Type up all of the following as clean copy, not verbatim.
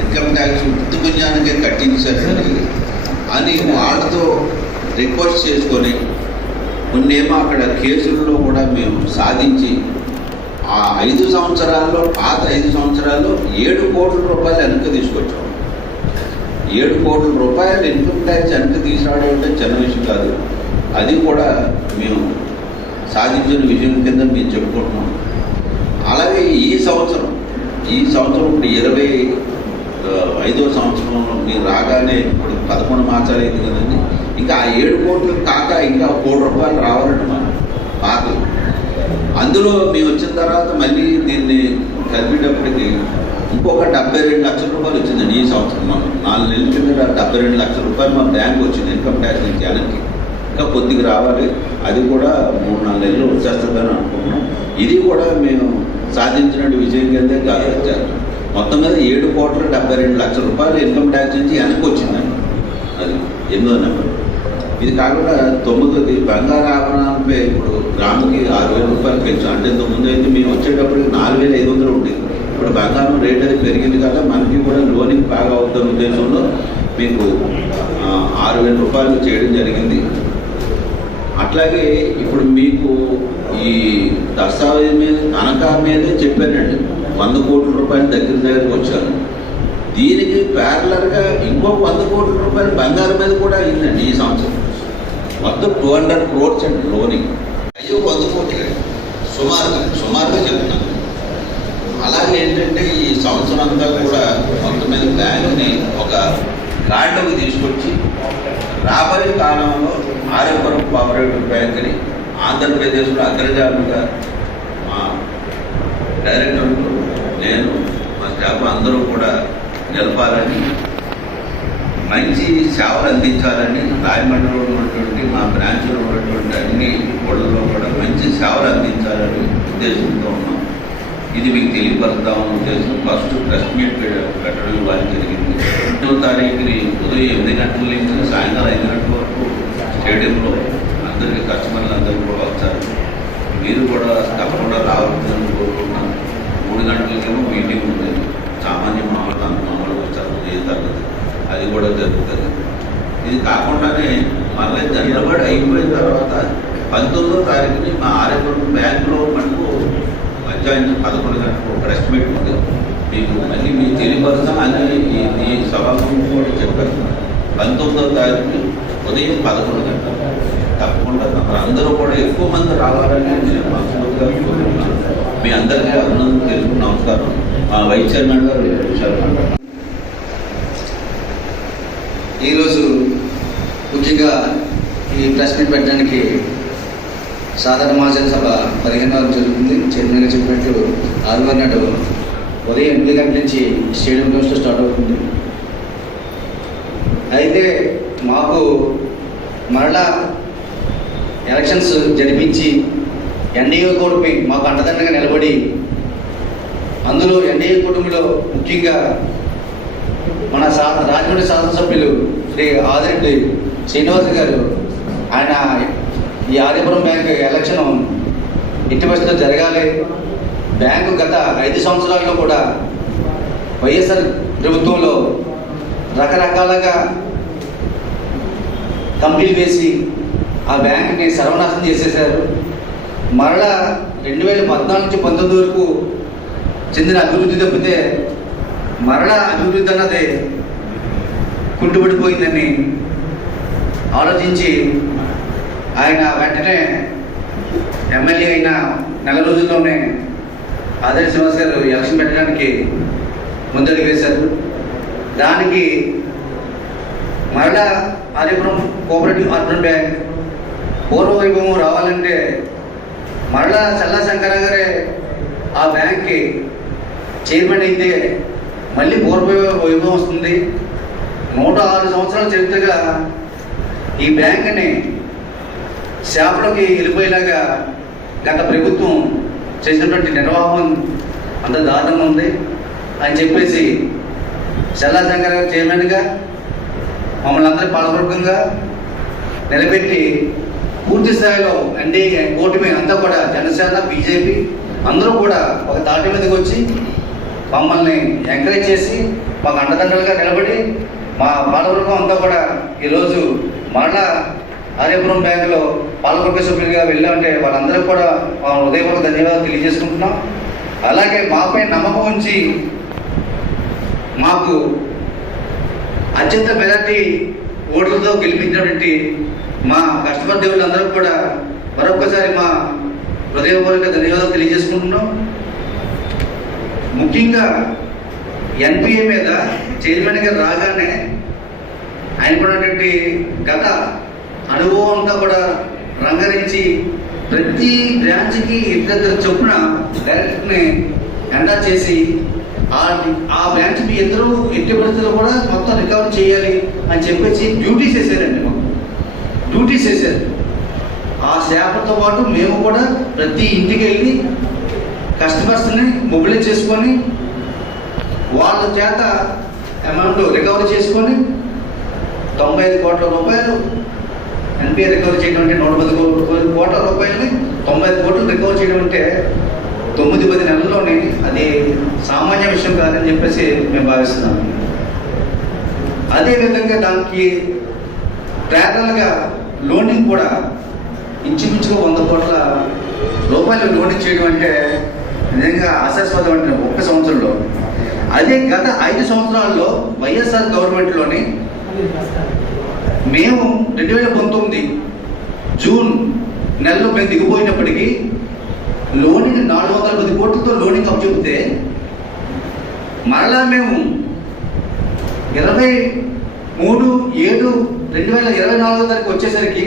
Income tax ఉత్తి పుణ్యానికే కట్టించారండి అని వాళ్ళతో రిక్వెస్ట్ చేసుకొని కొన్నేమో అక్కడ కేసుల్లో కూడా మేము సాధించి ఆ 5 సంవత్సరాల్లో పాత 5 సంవత్సరాల్లో 7 కోట్ల రూపాయలు వెనక్కి తీసుకొచ్చాం. 7 కోట్ల రూపాయలు ఇన్కమ్ ట్యాక్స్ వెనక్కి తీసుకురావడం అంటే చిన్న విషయం కాదు. అది కూడా మేము సాధించిన విజయం కింద మేము చెప్పుకుంటున్నాం. అలాగే ఈ సంవత్సరం ఇప్పుడు 25వ సంవత్సరంలో మీరు రాగానే ఇప్పుడు 11 మాసాలు అయింది కదండి. ఇంకా ఆ 7 కోట్లు కాక ఇంకా 1 కోటి రూపాయలు రావాలంటే మనం పాత అందులో మేము వచ్చిన తర్వాత మళ్ళీ దీన్ని కలిపేటప్పటికి ఇంకొక 72 లక్షల రూపాయలు వచ్చిందండి. ఈ సంవత్సరం మనం 4 నెలల కింద 72 లక్షల రూపాయలు మన బ్యాంక్ వచ్చింది ఇన్కమ్ ట్యాక్స్ నుంచి వెనక్కి. ఇంకా కొద్దిగా రావాలి, అది కూడా 3-4 నెలలు వచ్చేస్తుందని అనుకుంటున్నాం. ఇది కూడా మేము సాధించిన విజయం కిందే చేస్తాం. మొత్తం మీద 7 కోట్ల 72 లక్షల రూపాయలు ఇన్కమ్ ట్యాక్స్ నుంచి వెనక్కి వచ్చిందండి. అది 8వ నెంబర్. ఇది కాకుండా 9వది బంగారు ఆభరణాలపై ఇప్పుడు గ్రాముకి 6,000 రూపాయలు పెంచాం. అంటే ఇంతకుముందు అయితే మేము వచ్చేటప్పటికి 4,500 ఉండేది. ఇప్పుడు బంగారం రేట్ అది పెరిగింది కదా, మనకి కూడా లోనింగ్ బాగా అవుతున్న ఉద్దేశంలో మీకు 6,000 రూపాయలు చేయడం జరిగింది. అట్లాగే ఇప్పుడు మీకు ఈ దస్తావేజ్ మీద తనఖా మీదే చెప్పానండి 100 కోట్ల రూపాయలు దగ్గరికి వచ్చాను. దీనికి ప్యారలర్గా ఇంకొక 100 కోట్ల రూపాయలు బంగారం మీద కూడా అయిందండి ఈ సంవత్సరం. మొత్తం 200 crores అండి లోనింగ్. అయ్యో 100 కోట్లు సుమారుగా చెప్తున్నాను. అలాగే ఏంటంటే ఈ సంవత్సరం అంతా కూడా మొత్తం మీద బ్యాంకుని ఒక గాడిలోకి తీసుకొచ్చి రాబోయే కాలంలో ఆర్యపురం కోఆపరేటివ్ బ్యాంకుని ఆంధ్రప్రదేశ్లో అగ్రగామిగా మా డైరెక్టర్లు, నేను, మా స్టాఫ్ అందరూ కూడా నిలపాలని, మంచి సేవలు అందించాలని, రాయమండ్రిలో ఉన్నటువంటి మా బ్రాంచ్లో ఉన్నటువంటి అన్ని ఊళ్ళలో కూడా మంచి సేవలు అందించాలని ఉద్దేశంతో ఉన్నాం. ఇది మీకు తెలియపరుద్దామని ఉద్దేశం ఫస్ట్ ప్రెస్ మీట్ పెట్టడం ఇవ్వడం జరిగింది. 8వ తారీఖుని ఉదయం 8 గంటల నుంచి సాయంత్రం 5 గంటల వరకు స్టేడియంలో అందరికీ కస్టమర్లు అందరూ కూడా వచ్చారు. మీరు కూడా తప్పకుండా రావాలని కోరుకుంటున్నాను. 3 గంటలకేమో మీటింగ్ ఉండేది. సామాన్య మామూలుగా వచ్చారు ఏ తరగతి, అది కూడా జరుగుతుంది. ఇది కాకుండానే మళ్ళీ నిలబడి అయిపోయిన తర్వాత 19వ తారీఖుని మా ఆర్యపురం బ్యాంకులో మనకు మధ్యాహ్నం 11 గంటలకు ఒక ప్రెస్ మీట్ ఉంది. మీకు మళ్ళీ మీ తెలియపరుస్తాం అని ఈ సభాముఖం కూడా చెప్పారు. 19వ తారీఖుని ఉదయం 11 గంటలు తప్పకుండా అందరూ కూడా ఎక్కువ మంది రావాలని నేను మనస్ఫూర్తిగా కోరుకుంటున్నాను. మీ అందరికీ అభినందనలు తెలుపు. నమస్కారం. మా వైస్ చైర్మన్ గారు విషయాలు మాట్లాడారు. ఈరోజు ముఖ్యంగా ఈ ప్రెస్ మీట్ పెట్టడానికి సాధారణ మహాజన సభ 15వ జరుగుతుంది. చైర్మన్గా చెప్పినట్లు 6వ నాడు ఉదయం 8 గంటల నుంచి స్టేడియం గ్రౌండ్స్లో స్టార్ట్ అవుతుంది. అయితే మాకు మరలా ఎలక్షన్స్ జరిపించి ఎన్డీఏ కూటమి మాకు అండదండగా నిలబడి, అందులో ఎన్డీఏ కూటమిలో ముఖ్యంగా మన రాజమండ్రి శాసనసభ్యులు శ్రీ ఆదిరెడ్డి శ్రీనివాస్ గారు, ఆయన ఈ ఆర్యపురం బ్యాంక్ ఎలక్షన్ ఎట్టి పరిస్థితుల్లో జరగాలి, బ్యాంకు గత 5 సంవత్సరాల్లో కూడా వైఎస్ఆర్ ప్రభుత్వంలో రకరకాలుగా కంపెనీలు వేసి ఆ బ్యాంక్ని సర్వనాశనం చేసేశారు. మరలా 2014 నుంచి 19 వరకు చెందిన అభివృద్ధి తప్పితే మరలా అభివృద్ధి అన్నది కుంటుపడిపోయిందని ఆలోచించి ఆయన వెంటనే ఎమ్మెల్యే అయిన నెల రోజుల్లోనే ఆదిరెడ్డి శ్రీనివాస్ గారు ఎలక్షన్ పెట్టడానికి ముందడుగు వేశారు. దానికి మరలా ఆర్యపురం కోఆపరేటివ్ అర్బన్ బ్యాంక్ పూర్వవైభవం రావాలంటే మరలా చల్లా శంకర గారే ఆ బ్యాంక్కి చైర్మన్ అయితే మళ్ళీ పూర్వవైభవం వస్తుంది. 106 సంవత్సరాల చరిత్రగా ఈ బ్యాంక్ని శాపలోకి వెళ్ళిపోయేలాగా గత ప్రభుత్వం చేసినటువంటి నిర్వాహం అంత దారుణంగా ఉంది అని చెప్పేసి చల్లా శంకర్ గారు చైర్మన్గా మమ్మల్ని అందరి పాలపూర్వకంగా నిలబెట్టి పూర్తి స్థాయిలో ఎన్డీఏ కూటమి అంతా కూడా జనసేన, బీజేపీ అందరూ కూడా ఒక తాటి మీదకి వచ్చి మమ్మల్ని ఎంకరేజ్ చేసి మాకు అండదండలుగా నిలబడి మా పాలవర్గం అంతా కూడా ఈరోజు మరలా ఆర్యపురం బ్యాంకులో పాలవర్గ సభ్యులుగా వెళ్ళామంటే వాళ్ళందరికీ కూడా మా హృదయపూర్వక ధన్యవాదాలు తెలియజేసుకుంటున్నాం. అలాగే మాపై నమ్మకం ఉంచి మాకు అత్యంత మెజార్టీ ఓట్లతో గెలిపించినటువంటి మా కస్టమర్ దేవుళ్ళందరికీ కూడా మరొకసారి మా హృదయపూర్వక ధన్యవాదాలు తెలియజేసుకుంటున్నాం. ముఖ్యంగా ఎన్పిఏ మీద చైర్మన్ గారు రాగానే ఆయన కూడా గత అనుభవం అంతా కూడా రంగరించి ప్రతి బ్రాంచ్కి ఇద్దరు చొప్పున డైరెక్టర్ని ఎండా చేసి ఆ బ్రాంచ్ మీ ఇద్దరు ఎట్టి పరిస్థితుల్లో కూడా మొత్తం రికవర్ చేయాలి అని చెప్పేసి డ్యూటీస్ వేసారండి. మాకు డ్యూటీస్ వేసారు. ఆ శాఖతో పాటు మేము కూడా ప్రతి ఇంటికి వెళ్ళి కస్టమర్స్ని మొబిలైజ్ చేసుకొని వాళ్ళ చేత అమౌంట్ రికవరీ చేసుకొని 95 కోట్ల రూపాయలు ఎన్పిఏ రికవరీ చేయడం అంటే 110 కోట్ల రూపాయలని 95 కోట్లు రికవర్ చేయడం అంటే 9-10 నెలల్లోనే అది సామాన్య విషయం కాదని చెప్పేసి మేము భావిస్తున్నాము. అదేవిధంగా దానికి ప్యారల్గా లోనింగ్ కూడా ఇంచుమించుగా 100 కోట్ల రూపాయలు లోనింగ్ చేయడం అంటే నిజంగా ఆశాస్పదం అంటే ఒక్క సంవత్సరంలో. అదే గత 5 సంవత్సరాల్లో వైఎస్ఆర్ గవర్నమెంట్లోని మేము 2019 జూన్ నెలలో మేము దిగిపోయినప్పటికీ లోనింగ్ 410 కోట్లతో లోనింగ్ అప్పచెప్తే మరలా మేము 23/7/2024 వచ్చేసరికి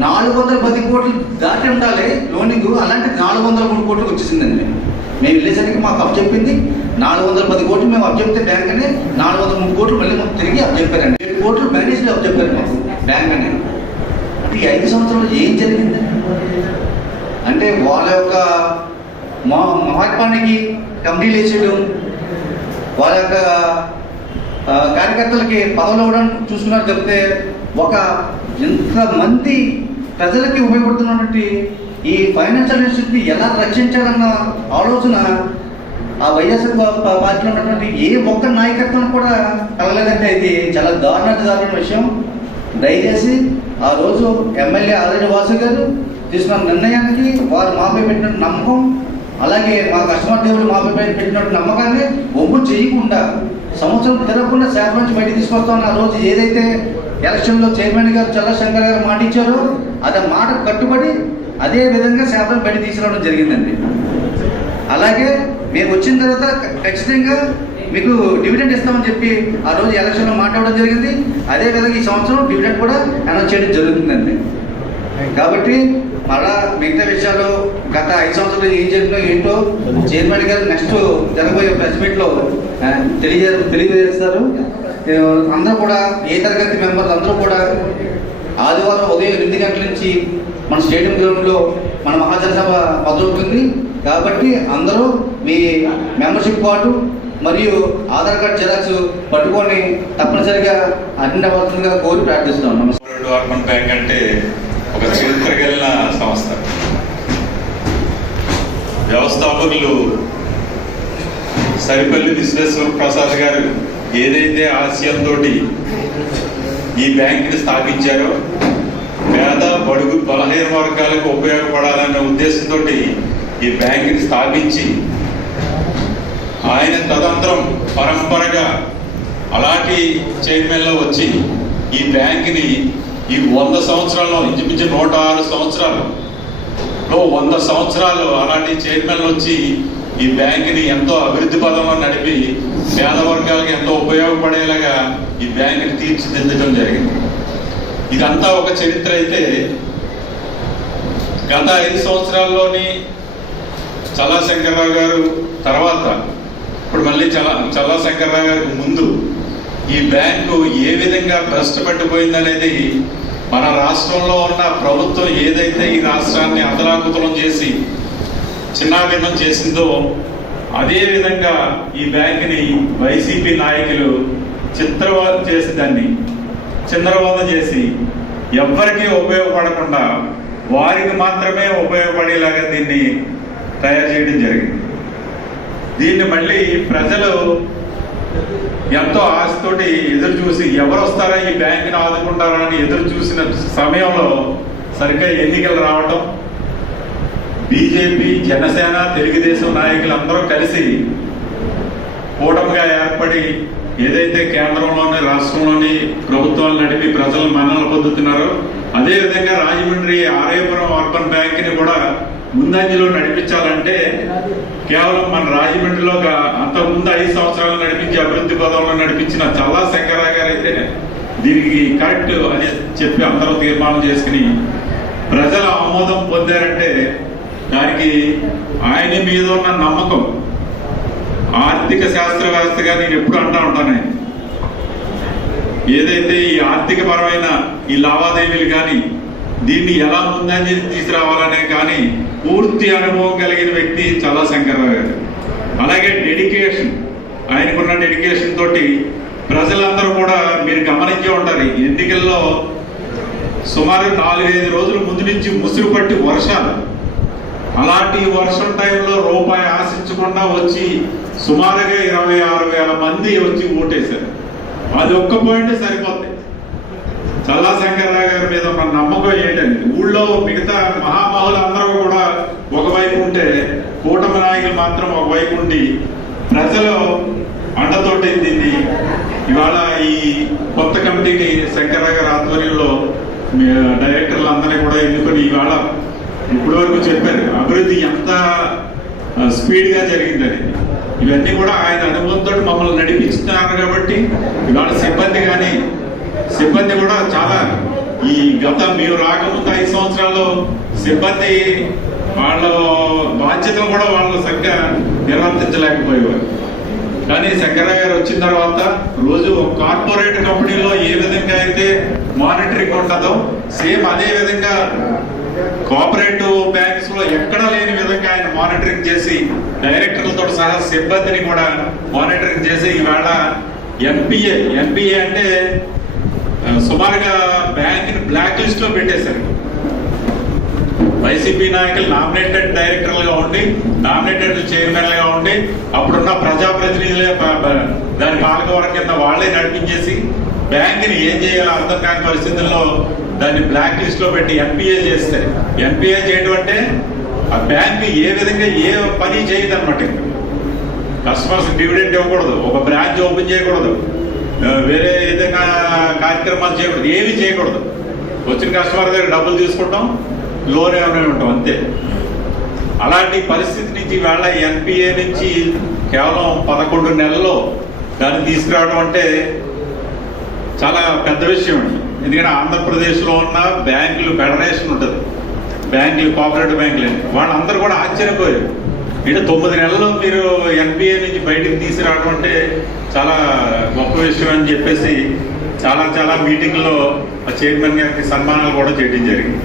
410 కోట్లు దాటి ఉండాలి లోనింగ్. అలాంటి 403 కోట్లకు వచ్చేసిందండి. మేము వెళ్ళేసరికి మాకు అప్పచెప్పింది 410 కోట్లు. మేము అప్పచెప్తే బ్యాంక్ అని 403 కోట్లు మళ్ళీ మాకు తిరిగి అప్పచెప్పారండి. 7 కోట్లు మేనేజ్లో అప్పచెప్పారు మాకు బ్యాంక్ అని. అంటే ఈ 5 సంవత్సరాలు ఏం జరిగింది అంటే వాళ్ళ యొక్క మహాత్మానికి కమిటీలు వేసేయడం, వాళ్ళ యొక్క కార్యకర్తలకి పదవులు ఇవ్వడం చూసుకున్నారు తప్పితే ఒక ఇంతమంది ప్రజలకి ఉపయోగపడుతున్నటువంటి ఈ ఫైనాన్షియల్ ఇన్స్టిట్యూట్ని ఎలా రక్షించాలన్న ఆలోచన ఆ వైఎస్ఆర్ పార్టీలో ఉన్నటువంటి ఏ ఒక్క నాయకత్వం కూడా కలగలేదంటే ఇది చాలా దారుణ విషయం. దయచేసి ఆ రోజు ఎమ్మెల్యే ఆదిరెడ్డి వాసు గారు తీసుకున్న నిర్ణయానికి వారు మాపై పెట్టిన నమ్మకం, అలాగే మా కస్టమర్ దేవుడు మాపై పెట్టిన నమ్మకాన్ని ఒమ్ము చేయకుండా సంవత్సరం తిరగకుండా శాఖ నుంచి బయట తీసుకొస్తామని ఆ రోజు ఏదైతే ఎలక్షన్లో చైర్మన్ గారు చల్లశంకర్ గారు మాట ఇచ్చారో అది మాట కట్టుబడి అదే విధంగా శాఖను బయట తీసుకురావడం జరిగిందండి. అలాగే మేము వచ్చిన తర్వాత ఖచ్చితంగా మీకు డివిడెండ్ ఇస్తామని చెప్పి ఆ రోజు ఎలక్షన్లో మాట్లాడడం జరిగింది. అదేవిధంగా ఈ సంవత్సరం డివిడెండ్ కూడా అనౌన్స్ చేయడం జరుగుతుందండి. కాబట్టి మళ్ళా మిగతా విషయాలు గత 5 సంవత్సరాలు ఏం జరిగినా ఏంటో చైర్మన్ గారు నెక్స్ట్ జరగబోయే ప్రెస్ మీట్లో తెలియజేస్తారు. అందరూ కూడా ఏ తరగతి మెంబర్లు అందరూ కూడా ఆదివారం ఉదయం 8 గంటల నుంచి మన స్టేడియం గ్రౌండ్లో మన మహాజన సభ మొదలవుతుంది. కాబట్టి అందరూ మీ మెంబర్షిప్ కార్డు మరియు ఆధార్ కార్డు జిరాక్స్ పట్టుకొని తప్పనిసరిగా అటెండ్ అవ్వాల్సిందిగా కోరి ప్రార్థిస్తున్నాం. నమస్కారం. అర్బన్ బ్యాంక్ అంటే ఒక చరిత్ర కలిగిన సంస్థ. వ్యవస్థాపకులు సరిపల్లి విశ్వేశ్వర ప్రసాద్ గారు ఏదైతే ఆశయంతో ఈ బ్యాంకుని స్థాపించారో పేద బడుగు బలహీన వర్గాలకు ఉపయోగపడాలనే ఉద్దేశంతో ఈ బ్యాంకుని స్థాపించి ఆయన తదనంతరం పరంపరగా అలాంటి చైర్మన్లో వచ్చి ఈ బ్యాంకుని ఈ 100 సంవత్సరాల్లో ఇంచుమించు 106 సంవత్సరాల్లో 100 సంవత్సరాలు అలాంటి చైర్మన్లు వచ్చి ఈ బ్యాంకుని ఎంతో అభివృద్ధి పదంలో నడిపి పేద వర్గాలకు ఎంతో ఉపయోగపడేలాగా ఈ బ్యాంకుని తీర్చిదిద్దడం జరిగింది. ఇదంతా ఒక చరిత్ర అయితే గత 5 సంవత్సరాల్లోని చల్లా శంకర్రావు గారు తర్వాత ఇప్పుడు మళ్ళీ చల్లా శంకర్రావు గారికి ముందు ఈ బ్యాంకు ఏ విధంగా భ్రష్టపట్టిపోయిందనేది మన రాష్ట్రంలో ఉన్న ప్రభుత్వం ఏదైతే ఈ రాష్ట్రాన్ని అతలాకుతలం చేసి చిన్నాభిన్నం చేసిందో అదే విధంగా ఈ బ్యాంకుని వైసీపీ నాయకులు చిత్రవద చేసి దాన్ని చిందరవంద చేసి ఎవ్వరికీ ఉపయోగపడకుండా వారికి మాత్రమే ఉపయోగపడేలాగా దీన్ని తయారు చేయడం జరిగింది. దీన్ని మళ్ళీ ప్రజలు ఎంతో ఆశతోటి ఎదురు చూసి ఎవరు వస్తారా ఈ బ్యాంకుని ఆదుకుంటారా అని ఎదురు చూసిన సమయంలో సరిగ్గా ఎన్నికలు రావటం, బీజేపీ, జనసేన, తెలుగుదేశం నాయకులందరూ కలిసి కూటమిగా ఏర్పడి ఏదైతే కేంద్రంలోని రాష్ట్రంలోని ప్రభుత్వాలు నడిపి ప్రజలు మన్ననలు పొందుతున్నారో అదేవిధంగా రాజమండ్రి ఆర్యపురం అర్బన్ బ్యాంక్ని కూడా ముందంజలో నడిపించాలంటే కేవలం మన రాజమండ్రిలో అంతకుముందు 5 సంవత్సరాలు నడిపించి అభివృద్ధి పదంలో నడిపించిన చల్లా శంకరరావు గారు అయితే దీనికి కరెక్ట్ అని చెప్పి అందరూ తీర్మానం చేసుకుని ప్రజల ఆమోదం పొందారంటే దానికి ఆయన మీద ఉన్న నమ్మకం. ఆర్థిక శాస్త్రవేత్తగా నేను ఎప్పుడు అంటా ఉంటాను, ఏదైతే ఈ ఆర్థిక పరమైన ఈ లావాదేవీలు కానీ దీన్ని ఎలా ముందంజ తీసుకురావాలనే కానీ పూర్తి అనుభవం కలిగిన వ్యక్తి చల్లా శంకరరావు గారు. అలాగే డెడికేషన్, ఆయనకున్న డెడికేషన్ తోటి ప్రజలందరూ కూడా మీరు గమనించే ఉంటారు, ఎన్నికల్లో సుమారు 4-5 రోజుల ముందు నుంచి ముసురు పట్టి వర్షాలు, అలాంటి వర్షం టైంలో రూపాయి ఆశించకుండా వచ్చి సుమారుగా 26,000 మంది వచ్చి ఓటేశారు. అది ఒక్క పాయింట్ సరిపోతుంది. చల్లా శంకరరావు గారి మీద మన నమ్మకం ఏంటంటే ఊళ్ళో మిగతా మహామహులు అందరూ కూడా ఒకవైపు ఉంటే కూటమి నాయకులు మాత్రం ఒకవైపు ఉండి ప్రజలు అండతోటి దీన్ని ఇవాళ ఈ కొత్త కమిటీని శంకరరావు గారి ఆధ్వర్యంలో డైరెక్టర్లు అందరినీ కూడా ఎన్నుకొని ఇవాళ ఇప్పటి వరకు చెప్పారు అభివృద్ధి ఎంత స్పీడ్గా జరిగిందని. ఇవన్నీ కూడా ఆయన అనుభవంతో మమ్మల్ని నడిపిస్తున్నారు కాబట్టి ఇవాళ సిబ్బంది కూడా చాలా ఈ మీరు రాకముందు 5 సంవత్సరాల్లో సిబ్బంది వాళ్ళ బాధ్యతలు కూడా వాళ్ళు సరిగ్గా నిర్వర్తించలేకపోయేవారు. కానీ శంకరరావు గారు వచ్చిన తర్వాత రోజు ఒక కార్పొరేట్ కంపెనీలో ఏ విధంగా అయితే మానిటరింగ్ ఉంటుందో సేమ్ అదే విధంగా కోఆపరేటివ్ బ్యాంక్స్ లో ఎక్కడా లేని విధంగా ఆయన మానిటరింగ్ చేసి డైరెక్టర్లతో సహా సిబ్బందిని కూడా మానిటరింగ్ చేసి ఇవాళ ఎన్పిఏ అంటే సుమారుగా బ్యాంక్ బ్లాక్ లిస్ట్ లో పెట్టేశారు. వైసీపీ నాయకులు నామినేటెడ్ డైరెక్టర్లుగా ఉండి నామినేటెడ్ చైర్మన్లుగా ఉండి అప్పుడున్న ప్రజాప్రతినిధులే దాని పాలకవర్గం కింద వాళ్లే నడిపించేసి బ్యాంకుని ఏం చేయాలో అర్థం కాని పరిస్థితుల్లో దాన్ని బ్లాక్ లిస్ట్ లో పెట్టి ఎన్పిఏ చేస్తే, ఎన్పిఏ చేయడం అంటే ఆ బ్యాంక్ ఏ విధంగా ఏ పని చేయదు అనమాట. కస్టమర్స్ డివిడెంట్ ఇవ్వకూడదు, ఒక బ్రాంచ్ ఓపెన్ చేయకూడదు, వేరే ఏదైనా కార్యక్రమాలు చేయకూడదు, ఏమి చేయకూడదు. వచ్చిన కస్టమర్ దగ్గర డబ్బులు తీసుకుంటాం, లోన్ ఏమైనా ఉంటాం అంతే. అలాంటి పరిస్థితి నుంచి వేళ ఎన్పిఏ నుంచి కేవలం 11 నెలల్లో దాన్ని తీసుకురావడం అంటే చాలా పెద్ద విషయం అండి. ఎందుకంటే ఆంధ్రప్రదేశ్లో ఉన్న బ్యాంకులు ఫెడరేషన్ ఉంటుంది, బ్యాంకులు కోఆపరేటివ్ బ్యాంకులు, వాళ్ళందరూ కూడా ఆశ్చర్యపోయారు. అంటే 9 నెలల్లో మీరు ఎన్పిఏ నుంచి బయటికి తీసుకురావడం అంటే చాలా గొప్ప విషయం అని చెప్పేసి చాలా మీటింగ్లో చైర్మన్ గారికి సన్మానాలు కూడా చేయడం జరిగింది.